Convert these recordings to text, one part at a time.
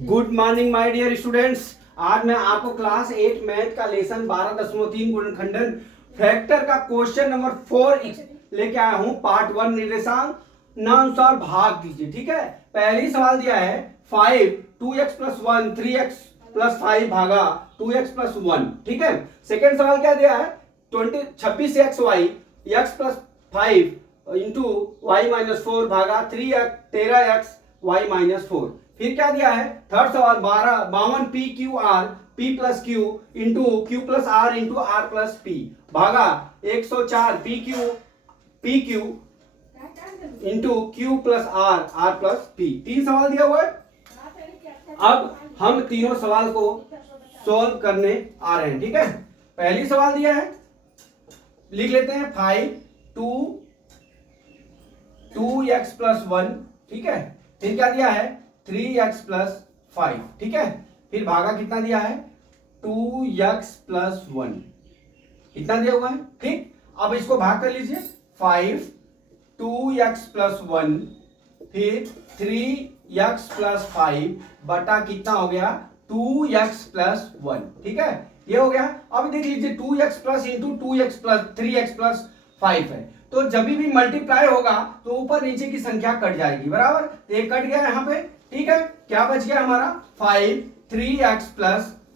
Good morning my dear students. आज मैं आपको क्लास 8 मैथ का लेसन 12.3 गुणनखंडन फैक्टर का क्वेश्चन नंबर 4 लेके आया हूं। पार्ट 1 निर्देशांक भाग कीजिए। ठीक है, पहली सवाल दिया है 5 2x + 1 3x + 5 भागा 2x + 1। ठीक है, सेकेंड सवाल क्या दिया है 26xy x + 5 इंटू y - 4 भागा 13x y - 4। फिर क्या दिया है थर्ड सवाल 52 P Q R P plus Q into Q plus R into R plus P भागा 104 P Q into Q plus R R plus P. तीन सवाल दिया हुआ है। अब हम तीनों सवाल को सॉल्व करने आ रहे हैं। ठीक है, पहली सवाल दिया है, लिख लेते हैं 5 2x + 1। ठीक है, फिर क्या दिया है 3x + 5। ठीक है, फिर भागा कितना दिया है 2x + 1 इतना दिया हुआ है। ठीक, अब इसको भाग कर लीजिए 5 2x + 1 फिर 3x + 5 बटा कितना हो गया 2x + 1। ठीक है, ये हो गया। अब देख लीजिए 2x plus into 2x + 3x + 5 है, तो जब भी मल्टीप्लाई होगा तो ऊपर नीचे की संख्या कट जाएगी। बराबर, तो ये कट गया यहाँ पे। ठीक है, क्या बच गया हमारा 5 3x +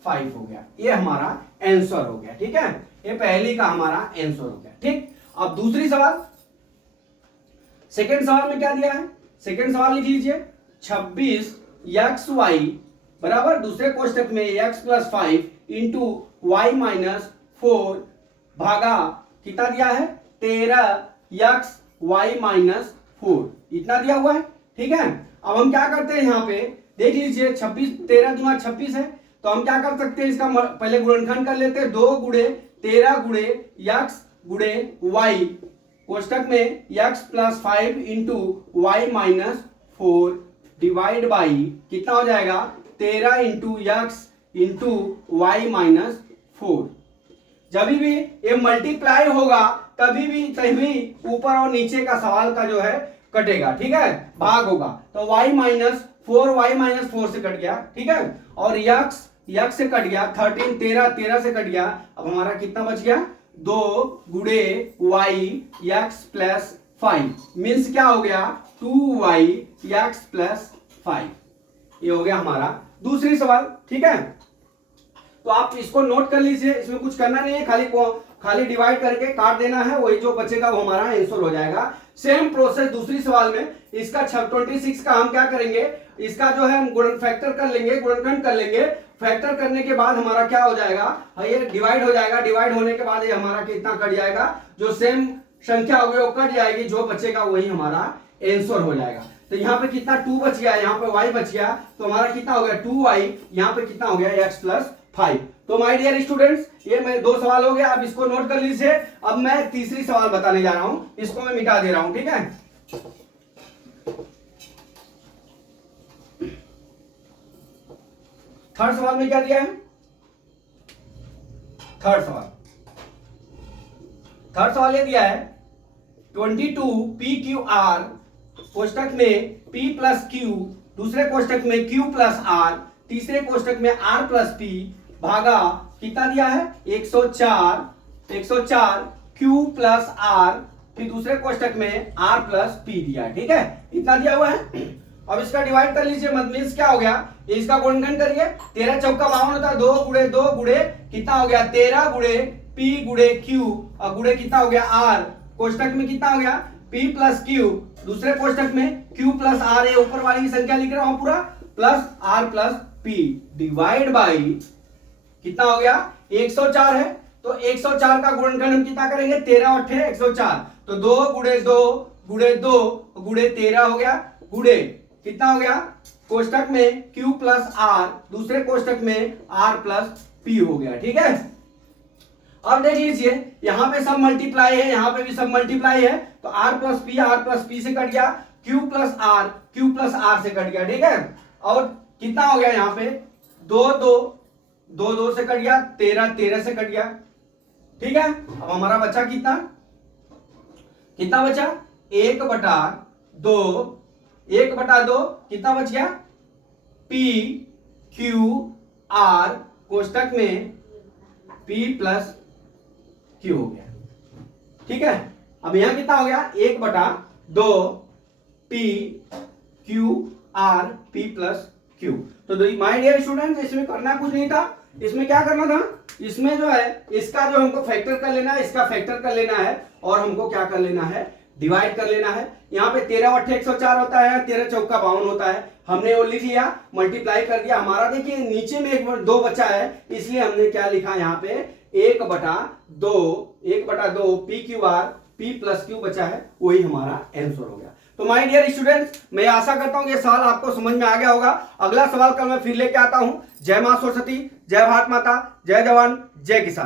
5 हो गया। ये हमारा आंसर हो गया। ठीक है, ये पहली का हमारा आंसर हो गया। ठीक, अब दूसरी सवाल, सेकेंड सवाल में क्या दिया है, सेकेंड सवाल लिख लीजिए 26xy बराबर दूसरे कोष्टक में x + 5 इंटू y - 4 भागा कितना दिया है 13x y - 4 इतना दिया हुआ है। ठीक है, अब हम क्या करते हैं यहाँ पे देख लीजिए 26 13 दूना 26 है, तो हम क्या कर सकते हैं इसका पहले गुणनखंड कर लेते हैं 2 × 13 × x × y कोष्टक में x + 5 into y - 4 divide by कितना हो जाएगा 13 इंटू x इंटू y - 4। जब भी ये मल्टीप्लाई होगा तभी ऊपर और नीचे का सवाल का जो है कटेगा। ठीक है, भाग होगा तो y - 4 से कट गया। ठीक है, और x से कट गया 13 से कट गया। अब हमारा कितना बच गया 2 × y x + 5 मीन्स क्या हो गया 2y x + 5। ये हो गया हमारा दूसरी सवाल। ठीक है, तो आप इसको नोट कर लीजिए, इसमें कुछ करना नहीं है, खाली डिवाइड करके काट देना है, वही जो बचेगा वो हमारा आंसर हो जाएगा। सेम प्रोसेस दूसरी सवाल में, इसका 26 का हम क्या करेंगे, इसका जो है हम गुणन फैक्टर कर लेंगे, गुणनखंड कर लेंगे। फैक्टर करने के बाद हमारा क्या हो जाएगा, ये डिवाइड हो जाएगा, डिवाइड होने के बाद ये हमारा कितना कट जाएगा, जो सेम संख्या होगी वो कट जाएगी, जो बचेगा वही हमारा आंसर हो जाएगा। तो यहाँ पे कितना 2 बच गया, यहाँ पे y बच गया, तो हमारा कितना हो गया 2y, यहाँ पे कितना हो गया x + 5। तो माय डियर स्टूडेंट्स, ये मेरे 2 सवाल हो गए, अब इसको नोट कर लीजिए। अब मैं तीसरी सवाल बताने जा रहा हूं, इसको मैं मिटा दे रहा हूं। ठीक है, थर्ड सवाल में क्या दिया है, थर्ड सवाल ये दिया है 22 पी क्यू आर कोष्टक में p + q दूसरे कोष्टक में q + r तीसरे कोष्टक में r + p भागा कितना दिया है 104 q + r फिर दूसरे कोष्टक में r + p दिया। ठीक है, इतना दिया हुआ है। अब इसका डिवाइड कर लीजिए, मत मीन्स क्या हो गया, इसका गुणनखंड करिए 13 चौका 52 होता है, 2 × 2 × कितना हो गया 13 × p × q और गुणे कितना हो गया r कोष्टक में कितना हो गया p + q दूसरे कोष्टक में q + r, ये ऊपर वाली की संख्या लिख रहा हूं पूरा, plus r + p divide by कितना हो गया 104 है, तो 104 का गुणनखंड हम कितना करेंगे 13 × 8 104, तो 2 × 2 × 2 × 13 हो गया, गुणे कितना हो गया कोष्टक में q + r दूसरे कोष्टक में r + p हो गया। ठीक है, अब देख लीजिए यहां पे सब मल्टीप्लाई है, यहां पे भी सब मल्टीप्लाई है, तो r + p से कट गया, q + r से कट गया। ठीक है, और कितना हो गया यहाँ पे 2 से कट गया, 13 से कट गया। ठीक है, अब हमारा बचा कितना बचा 1/2 कितना बच गया p क्यू आर कोष्टक में पी प्लस क्यू हो गया। ठीक है, अब यहां कितना हो गया 1/2 P Q R P plus Q. तो माय डियर स्टूडेंट्स, इसमें करना कुछ नहीं था, इसमें क्या करना था, इसमें जो है इसका जो हमको फैक्टर कर लेना है, इसका फैक्टर कर लेना है और हमको क्या कर लेना है, डिवाइड कर लेना है। यहाँ पे 13/104 होता है, 13 चौका 52 होता है, हमने वो लिख लिया, मल्टीप्लाई कर दिया। हमारा देखिए नीचे में 1/2 बचा है, इसलिए हमने क्या लिखा यहाँ पे 1/2 P Q R P plus Q बचा है, वही हमारा आंसर हो गया। तो माय डियर स्टूडेंट्स, मैं आशा करता हूं कि सवाल आपको समझ में आ गया होगा। अगला सवाल कल मैं फिर लेके आता हूं। जय मां सरस्वती, जय भारत माता, जय जवान, जय किसान।